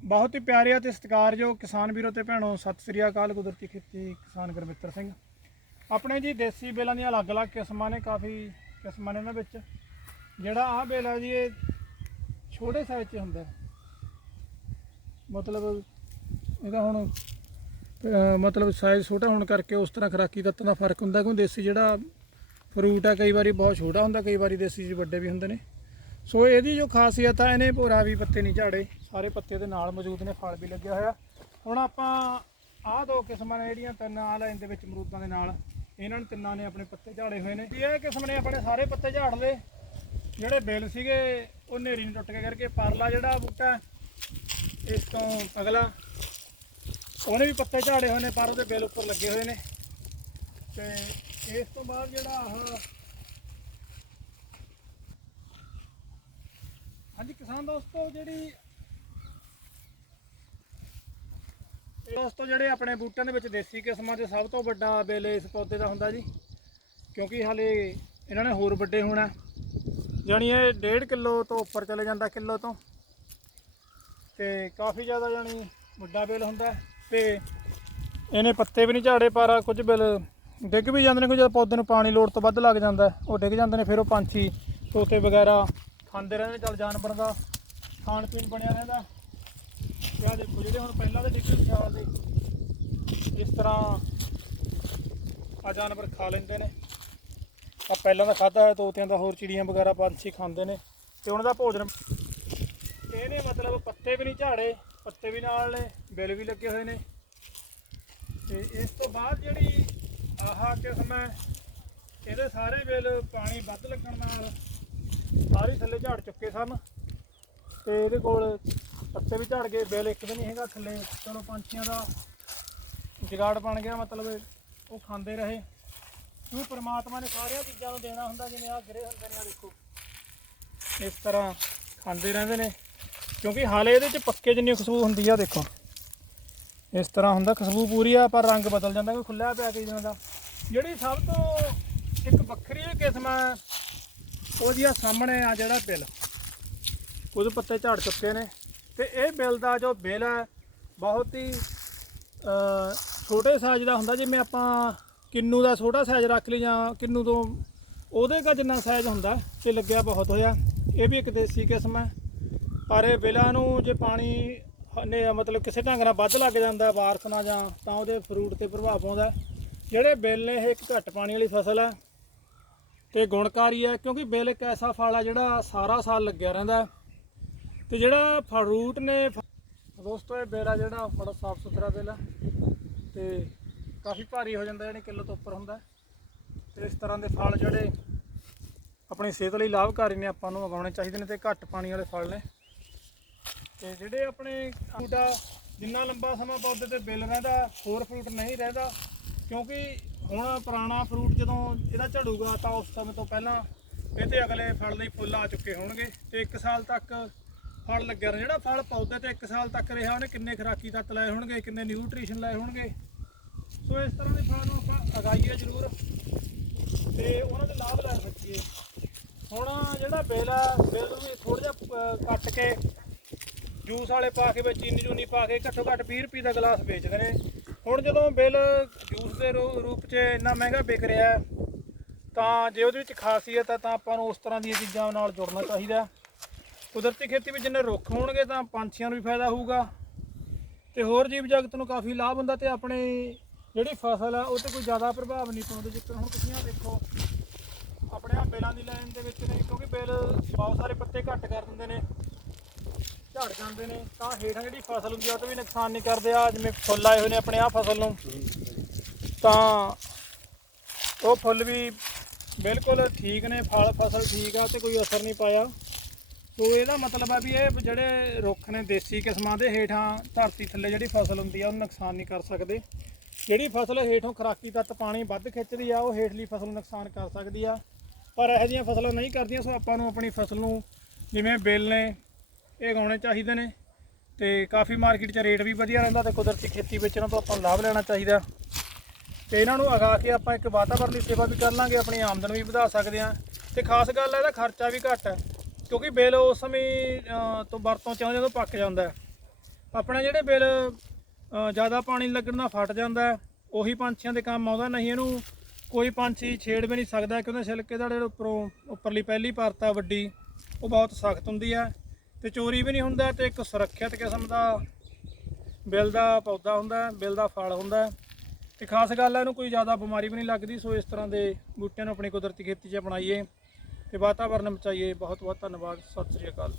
ਬਹੁਤ ਹੀ ਪਿਆਰੇ ਅਤੇ ਸਤਿਕਾਰਯੋਗ ਕਿਸਾਨ ਵੀਰੋ ਤੇ ਭੈਣੋ, ਸਤਿ ਸ੍ਰੀ ਅਕਾਲ, ਕੁਦਰਤੀ ਖੇਤੀ ਕਿਸਾਨ ਗੁਰਮਿੱਤਰ ਸਿੰਘ। ਆਪਣੇ ਜੀ ਦੇਸੀ ਬੇਲਾਂ ਦੀਆਂ ਅਲੱਗ-ਅਲੱਗ ਕਿਸਮਾਂ ਨੇ, ਕਾਫੀ ਕਿਸਮਾਂ ਨੇ ਇਹਨਾਂ ਵਿੱਚ। ਜਿਹੜਾ ਆਹ ਬੇਲ ਹੈ ਜੀ, ਇਹ ਛੋਟੇ ਸਾਈਜ਼ 'ਚ ਹੁੰਦਾ। ਮਤਲਬ ਇਹਦਾ ਹੁਣ ਮਤਲਬ ਸਾਈਜ਼ ਛੋਟਾ ਹੋਣ ਕਰਕੇ ਉਸ ਤਰ੍ਹਾਂ ਖਰਾਕੀ ਤੱਤਾਂ ਦਾ ਫ਼ਰਕ ਹੁੰਦਾ, ਕਿਉਂਕਿ ਦੇਸੀ ਜਿਹੜਾ ਫਰੂਟ ਆ, ਕਈ ਵਾਰੀ ਬਹੁਤ ਛੋਟਾ ਹੁੰਦਾ, ਕਈ ਵਾਰੀ ਦੇਸੀ ਜੀ ਵੱਡੇ ਵੀ ਹੁੰਦੇ ਨੇ। ਸੋ ਇਹਦੀ ਜੋ ਖਾਸੀਅਤ ਆ, ਇਹਨੇ ਭੋਰਾ ਵੀ ਪੱਤੇ ਨਹੀਂ ਝਾੜੇ। ਸਾਰੇ ਪੱਤੇ ਦੇ ਨਾਲ ਮੌਜੂਦ ਨੇ, ਫਲ ਵੀ ਲੱਗਿਆ ਹੋਇਆ। ਹੁਣ ਆਪਾਂ ਆਹ ਦੋ ਕਿਸਮਾਂ ਨੇ ਜਿਹੜੀਆਂ ਤਿੰਨ ਆ ਲਾਈਨ ਦੇ ਵਿੱਚ ਅਮਰੂਦਾਂ ਦੇ ਨਾਲ। ਇਹਨਾਂ ਨੇ ਤਿੰਨਾਂ ਨੇ ਆਪਣੇ ਪੱਤੇ ਝਾੜੇ ਹੋਏ ਨੇ। ਇਹ ਕਿਸਮ ਨੇ ਆਪਣੇ ਸਾਰੇ ਪੱਤੇ ਝਾੜ ਲਏ, ਜਿਹੜੇ ਬੇਲ ਸੀਗੇ, ਉਹ ਨੇਰੀ ਨੇ ਟੁੱਟ ਕੇ ਕਰਕੇ ਪਰਲਾ ਜਿਹੜਾ ਬੂਟਾ, ਇਸ ਤੋਂ ਅਗਲਾ, ਉਹਨੇ ਵੀ ਪੱਤੇ ਝਾੜੇ ਹੋਏ ਨੇ, ਪਰ ਉਹਦੇ ਬੇਲ ਉੱਪਰ ਲੱਗੇ ਹੋਏ ਨੇ। ਤੇ ਇਸ ਤੋਂ ਬਾਅਦ ਜਿਹੜਾ ਆਹ, ਹਾਂਜੀ ਕਿਸਾਨ ਦੋਸਤੋ, ਜਿਹੜੀ ਇਹ ਦੋਸਤੋ ਜਿਹੜੇ ਆਪਣੇ ਬੂਟਿਆਂ ਦੇ ਵਿੱਚ ਦੇਸੀ ਕਿਸਮਾਂ 'ਚ ਸਭ ਤੋਂ ਵੱਡਾ ਬਿੱਲ ਇਸ ਪੌਦੇ ਦਾ ਹੁੰਦਾ ਜੀ ਕਿਉਂਕਿ ਹਾਲੇ ਇਹਨਾਂ ਨੇ ਹੋਰ ਵੱਡੇ ਹੋਣਾ। ਜਾਣੀ ਇਹ 1.5 ਕਿਲੋ ਤੋਂ ਉੱਪਰ ਚਲੇ ਜਾਂਦਾ ਕਿਲੋ ਤੋਂ। ਤੇ ਕਾਫੀ ਜ਼ਿਆਦਾ ਜਾਣੀ ਵੱਡਾ ਬਿੱਲ ਹੁੰਦਾ ਹੈ ਤੇ ਇਹਨੇ ਪੱਤੇ ਵੀ ਨਹੀਂ ਝਾੜੇ ਪਰ ਕੁਝ ਬਿੱਲ ਡਿੱਗ ਵੀ ਜਾਂਦੇ ਨੇ ਕੋਈ ਜਦ ਪੌਦੇ ਨੂੰ ਪਾਣੀ ਲੋੜ ਤੋਂ ਵੱਧ ਲੱਗ ਜਾਂਦਾ ਉਹ ਡਿੱਗ ਜਾਂਦੇ ਨੇ ਫਿਰ ਉਹ ਪੰਛੀ ਤੋਤੇ ਵਗੈਰਾ ਖਾਂਦੇ ਰਹਿੰਦੇ ਨੇ, ਚੱਲ ਜਾਨਵਰ ਦਾ ਖਾਣ ਪੀਣ ਬਣਿਆ ਰਹਿੰਦਾ। ਤੇ ਆਹ ਦੇਖੋ, ਜਿਹੜੇ ਹੁਣ ਪਹਿਲਾਂ ਦੇ ਡਿੱਗੇ ਸਿਆਲ ਦੇ ਇਸ ਤਰ੍ਹਾਂ ਆ ਜਾਨਵਰ ਖਾ ਲੈਂਦੇ ਨੇ। ਆ ਪਹਿਲਾਂ ਦਾ ਖਾਦਾ ਹੈ ਤੋਤਿਆਂ ਦਾ, ਹੋਰ ਚਿੜੀਆਂ ਵਗੈਰਾ, ਪੰਛੀ ਖਾਂਦੇ ਨੇ, ਤੇ ਉਹਨਾਂ ਦਾ ਭੋਜਨ ਇਹਨੇ ਮਤਲਬ ਪੱਤੇ ਵੀ ਨਹੀਂ ਝਾੜੇ, ਪੱਤੇ ਵੀ ਨਾਲ ਨੇ, ਬਿੱਲ ਵੀ ਲੱਗੇ ਹੋਏ ਨੇ। ਤੇ ਇਸ ਤੋਂ ਬਾਅਦ ਜਿਹੜੀ ਆਹ ਕਿਸਮ ਹੈ, ਇਹਦੇ ਸਾਰੇ ਬਿੱਲ ਪਾਣੀ ਵੱਧ ਲੱਗਣ ਨਾਲ ਸਾਰੇ ਥੱਲੇ ਝਾੜ ਚੁੱਕੇ ਸਨ, ਤੇ ਇਹਦੇ ਕੋਲ ਪੱਤੇ ਵੀ ਝੜ ਗਏ, ਬਿੱਲ ਇੱਕ ਵੀ ਨਹੀਂ ਹੈਗਾ ਥੱਲੇ। ਚਲੋ ਪੰਛੀਆਂ ਦਾ ਜਗਾੜ ਬਣ ਗਿਆ, ਮਤਲਬ ਉਹ ਖਾਂਦੇ ਰਹੇ। ਕਿਉਂ ਪ੍ਰਮਾਤਮਾ ਨੇ ਸਾਰੀਆਂ ਚੀਜ਼ਾਂ ਨੂੰ ਦੇਣਾ ਹੁੰਦਾ, ਜਿਵੇਂ ਆ ਗਿਰੇ ਹੁੰਦੇ ਨੇ ਆ ਦੇਖੋ। ਇਸ ਤਰ੍ਹਾਂ ਖਾਂਦੇ ਰਹਿੰਦੇ ਨੇ। ਕਿਉਂਕਿ ਹਾਲੇ ਇਹਦੇ ਚ ਪੱਕੇ ਜਿੰਨੀ ਖੁਸ਼ਬੂ ਹੁੰਦੀ ਆ, ਦੇਖੋ। ਇਸ ਤਰ੍ਹਾਂ ਹੁੰਦਾ, ਖੁਸ਼ਬੂ ਪੂਰੀ ਆ, ਪਰ ਰੰਗ ਬਦਲ ਜਾਂਦਾ, ਕੋਈ ਖੁੱਲਿਆ ਪਿਆ ਕਈ ਦਿਨਾਂ ਦਾ ਜਿਹੜੀ ਸਭ ਤੋਂ ਇੱਕ ਵੱਖਰੀ ਜਿਹੀ ਕਿਸਮ ਹੈ ਉਹ ਜੀ ਆ ਸਾਹਮਣੇ ਆ ਜਿਹੜਾ ਬਿੱਲ। ਉਹਦੇ ਪੱਤੇ ਝੜ ਚੁੱਕੇ ਨੇ। ਤੇ ਇਹ ਬਿੱਲ ਦਾ ਜੋ ਬਿੱਲ ਹੈ, ਬਹੁਤ ਹੀ ਛੋਟੇ ਸਾਈਜ਼ ਦਾ ਹੁੰਦਾ, ਜਿਵੇਂ ਆਪਾਂ ਕਿੰਨੂ ਦਾ ਛੋਟਾ ਸਾਈਜ਼ ਰੱਖ ਲਈ ਜਾਂ ਕਿੰਨੂ ਤੋਂ ਉਹਦੇ ਕਾ ਜਿੰਨਾ ਸਾਈਜ਼ ਹੁੰਦਾ ਤੇ ਲੱਗਿਆ ਬਹੁਤ ਹੋਇਆ। ਇਹ ਵੀ ਇੱਕ ਦੇਸੀ ਕਿਸਮ ਹੈ। ਪਰ ਇਹ ਬਿਲਾਂ ਨੂੰ ਜੇ ਪਾਣੀ ਨੇ ਮਤਲਬ ਕਿਸੇ ਢੰਗ ਨਾਲ ਵੱਧ ਲੱਗ ਜਾਂਦਾ, ਬਾਰਸ ਨਾਲ ਜਾਂ ਤਾਂ ਉਹਦੇ ਫਰੂਟ ਤੇ ਪ੍ਰਭਾਵ ਪਾਉਂਦਾ ਜਿਹੜੇ ਬਿੱਲ ਨੇ, ਇਹ ਇੱਕ ਘੱਟ ਪਾਣੀ ਵਾਲੀ ਫਸਲ ਹੈ। ਤੇ ਗੁਣਕਾਰੀ ਹੈ, ਕਿਉਂਕਿ ਬਿੱਲ ਇੱਕ ਐਸਾ ਫਲ ਹੈ ਜਿਹੜਾ ਸਾਰਾ ਸਾਲ ਲੱਗਿਆ ਰਹਿੰਦਾ ਤੇ ਜਿਹੜਾ ਫਰੂਟ ਨੇ ਫ- ਦੋਸਤੋ ਇਹ ਬੇਲਾ ਜਿਹੜਾ, ਬੜਾ ਸਾਫ਼ ਸੁਥਰਾ ਬੇਲਾ। ਤੇ ਕਾਫੀ ਭਾਰੀ ਹੋ ਜਾਂਦਾ, ਯਾਨੀ ਕਿਲੋ ਤੋਂ ਉੱਪਰ ਹੁੰਦਾ। ਹੈ। ਤੇ ਇਸ ਤਰ੍ਹਾਂ ਦੇ ਫਲ ਜਿਹੜੇ ਆਪਣੀ ਸਿਹਤ ਲਈ ਲਾਭਕਾਰੀ ਨੇ, ਆਪਾਂ ਨੂੰ ਉਗਾਉਣੇ ਚਾਹੀਦੇ ਨੇ ਤੇ ਘੱਟ ਪਾਣੀ ਵਾਲੇ ਫਲ ਨੇ। ਤੇ ਜਿਹੜੇ ਆਪਣੇ ਫਰੂਟਾ ਜਿੰਨਾ ਲੰਬਾ ਸਮਾਂ ਪੌਦੇ ਤੇ ਬਿੱਲ ਰਹਿੰਦਾ, ਹੋਰ ਫਰੂਟ ਨਹੀਂ ਰਹਿੰਦਾ, ਕਿਉਂਕਿ ਹੁਣ ਪੁਰਾਣਾ ਫਰੂਟ ਜਦੋਂ ਇਹਦਾ ਝੜੂਗਾ, ਤਾਂ ਉਸ ਸਮੇਂ ਤੋਂ ਪਹਿਲਾਂ ਇਹਦੇ ਅਗਲੇ ਫਲ ਲਈ ਫੁੱਲ ਆ ਚੁੱਕੇ ਹੋਣਗੇ। ਤੇ 1 ਸਾਲ ਤੱਕ ਫਲ ਲੱਗਿਆ ਰਹਿਣਾ ਜਿਹੜਾ ਫਲ ਪੌਦੇ ਤੇ 1 ਸਾਲ ਤੱਕ ਰਿਹਾ, ਉਹਨੇ ਕਿੰਨੇ ਖਰਾਕੀ ਤੱਤ ਲਾਏ ਹੋਣਗੇ, ਕਿੰਨੇ ਨਿਊਟ੍ਰੀਸ਼ਨ ਲਏ ਹੋਣਗੇ। ਸੋ ਇਸ ਤਰ੍ਹਾਂ ਦੇ ਫਲ ਨੂੰ ਆਪਾਂ ਉਗਾਈਏ ਜ਼ਰੂਰ ਤੇ ਉਹਨਾਂ ਦੇ ਲਾਭ ਲੈ ਸਕੀਏ। ਹੁਣ ਜਿਹੜਾ ਬਿੱਲ ਆ, ਬਿੱਲ ਨੂੰ ਵੀ ਥੋੜਾ ਜਿਹਾ ਕੱਟ ਕੇ ਜੂਸ ਵਾਲੇ ਪਾ ਕੇ ਵਿੱਚ ਚੀਨੀ ਚੂਨੀ ਪਾ ਕੇ ਘੱਟੋ ਘੱਟ 20 ਰੁਪਏ ਦਾ ਗਲਾਸ ਵੇਚਦੇ ਨੇ ਹੁਣ ਜਦੋਂ ਬਿੱਲ ਜੂਸ ਦੇ ਰੂ- ਰੂਪ 'ਚ ਇੰਨਾ ਮਹਿੰਗਾ ਵਿਕ ਰਿਹਾ, ਤਾਂ ਜੇ ਉਹਦੇ ਵਿੱਚ ਖਾਸੀਅਤ ਹੈ ਤਾਂ ਆਪਾਂ ਨੂੰ ਉਸ ਤਰ੍ਹਾਂ ਦੀਆਂ ਚੀਜ਼ਾਂ ਨਾਲ ਜੁੜਨਾ ਚਾਹੀਦਾ। ਕੁਦਰਤੀ ਖੇਤੀ ਵਿੱਚ ਜਿੰਨੇ ਰੁੱਖ ਹੋਣਗੇ ਤਾਂ ਪੰਛੀਆਂ ਨੂੰ ਵੀ ਫਾਇਦਾ ਹੋਊਗਾ ਤੇ ਹੋਰ ਜੀਵ ਜਗਤ ਨੂੰ ਕਾਫੀ ਲਾਭ ਹੁੰਦਾ ਤੇ ਆਪਣੇ ਜਿਹੜੀ ਫਸਲ ਆ ਉਹ ਤੇ ਕੋਈ ਜ਼ਿਆਦਾ ਪ੍ਰਭਾਵ ਨਹੀਂ ਪਾਉਂਦੇ। ਜਿੱਦਾਂ ਹੁਣ ਤੁਸੀਂ ਆ ਦੇਖੋ, ਆਪਣੇ ਆ ਬੇਲਾਂ ਦੀ ਲਾਈਨ ਦੇ ਵਿੱਚ ਨੇ, ਕਿਉਂਕਿ ਬੇਲ ਬਹੁਤ ਸਾਰੇ ਪੱਤੇ ਘੱਟ ਕਰ ਦਿੰਦੇ ਨੇ, ਝੜ ਜਾਂਦੇ ਨੇ, ਤਾਂ ਹੇਠਾਂ ਜਿਹੜੀ ਫਸਲ ਹੁੰਦੀ ਆ, ਉਹ ਤੇ ਵੀ ਨੁਕਸਾਨ ਨਹੀਂ ਕਰਦੇ। ਆ ਜਿਵੇਂ ਫੁੱਲ ਆਏ ਹੋਏ ਨੇ ਆਪਣੇ ਆ ਫਸਲ ਨੂੰ, ਤਾਂ ਉਹ ਫੁੱਲ ਵੀ ਬਿਲਕੁਲ ਠੀਕ ਨੇ, ਫਲ ਫਸਲ ਠੀਕ ਆ, ਤੇ ਕੋਈ ਅਸਰ ਨਹੀਂ ਪਾਇਆ। ਸੋ ਇਹਦਾ ਮਤਲਬ ਆ ਵੀ ਇਹ ਜਿਹੜੇ ਰੁੱਖ ਨੇ ਦੇਸੀ ਕਿਸਮਾਂ ਦੇ ਹੇਠਾਂ ਧਰਤੀ ਥੱਲੇ ਜਿਹੜੀ ਫਸਲ ਹੁੰਦੀ ਆ ਉਹਨੂੰ ਨੁਕਸਾਨ ਨਹੀਂ ਕਰ ਸਕਦੇ। ਜਿਹੜੀ ਫਸਲ ਹੇਠੋਂ ਖਰਾਕੀ ਤੱਤ ਪਾਣੀ ਵੱਧ ਖਿੱਚਦੀ ਆ, ਉਹ ਹੇਠਲੀ ਫਸਲ ਨੂੰ ਨੁਕਸਾਨ ਕਰ ਸਕਦੀ ਆ। ਪਰ ਇਹੋ ਜਿਹੀਆਂ ਫਸਲਾਂ ਨਹੀਂ ਕਰਦੀਆਂ, ਸੋ ਆਪਾਂ ਨੂੰ ਆਪਣੀ ਫਸਲ ਨੂੰ ਜਿਵੇਂ ਬੇਲ ਨੇ ਇਹ ਉਗਾਉਣੇ ਚਾਹੀਦੇ ਨੇ। ਤੇ ਕਾਫੀ ਮਾਰਕੀਟ 'ਚ ਰੇਟ ਵੀ ਵਧੀਆ ਰਹਿੰਦਾ ਤੇ ਕੁਦਰਤੀ ਖੇਤੀ ਵਿੱਚ ਇਹਨਾਂ ਤੋਂ ਆਪਾਂ ਲਾਭ ਲੈਣਾ ਚਾਹੀਦਾ। ਤੇ ਇਹਨਾਂ ਨੂੰ ਉਗਾ ਕੇ ਆਪਾਂ ਇੱਕ ਵਾਤਾਵਰਨ ਦੀ ਸੇਵਾ ਵੀ ਕਰ ਲਾਂਗੇ, ਆਪਣੀ ਆਮਦਨ ਵੀ ਵਧਾ ਸਕਦੇ ਹਾਂ ਤੇ ਖਾਸ ਗੱਲ ਹੈ ਇਹਦਾ ਖਰਚਾ ਵੀ ਘੱਟ ਹੈ ਕਿਉਂਕਿ ਬੇਲ ਉਸ ਸਮੇਂ ਅਹ, ਤੋਂ ਵਰਤੋਂ ਚ ਆਉਂਦੇ ਜਦੋਂ ਪੱਕ ਜਾਂਦਾ ਹੈ ਆਪਣੇ ਜਿਹੜੇ ਬਿੱਲ ਅ, ਜ਼ਿਆਦਾ ਪਾਣੀ ਲੱਗਣ ਨਾਲ ਫਟ ਜਾਂਦਾ ਹੈ, ਉਹੀ ਪੰਛੀਆਂ ਦੇ ਕੰਮ ਆਉਂਦਾ ਨਹੀਂ ਇਹਨੂੰ ਕੋਈ ਪੰਛੀ ਛੇੜ ਵੀ ਨਹੀਂ ਸਕਦਾ ਕਿਉਂਕਿ ਛਿਲਕੇ ਦਾ ਜਿਹੜਾ ਉੱਪਰੋਂ ਉੱਪਰਲੀ ਪਹਿਲੀ ਪਰਤ ਆ ਵੱਡੀ ਉਹ ਬਹੁਤ ਸਖਤ ਹੁੰਦੀ ਹੈ ਤੇ ਚੋਰੀ ਵੀ ਨਹੀਂ ਹੁੰਦਾ ਤੇ ਇੱਕ ਸੁਰੱਖਿਅਤ ਕਿਸਮ ਦਾ ਬਿੱਲ ਦਾ ਪੌਦਾ ਹੁੰਦਾ ਹੈ, ਬਿੱਲ ਦਾ ਫਲ ਹੁੰਦਾ ਹੈ। ਤੇ ਖਾਸ ਗੱਲ ਹੈ ਇਹਨੂੰ ਕੋਈ ਜ਼ਿਆਦਾ ਬਿਮਾਰੀ ਵੀ ਨਹੀਂ ਲੱਗਦੀ ਸੋ ਇਸ ਤਰ੍ਹਾਂ ਦੇ ਬੂਟਿਆਂ ਨੂੰ ਆਪਣੀ ਕੁਦਰਤੀ ਖੇਤੀ 'ਚ ਅਪਣਾਈਏ ਤੇ ਵਾਤਾਵਰਨ ਬਚਾਈਏ ਬਹੁਤ ਬਹੁਤ ਧੰਨਵਾਦ। ਸਤਿ ਸ੍ਰੀ ਅਕਾਲ।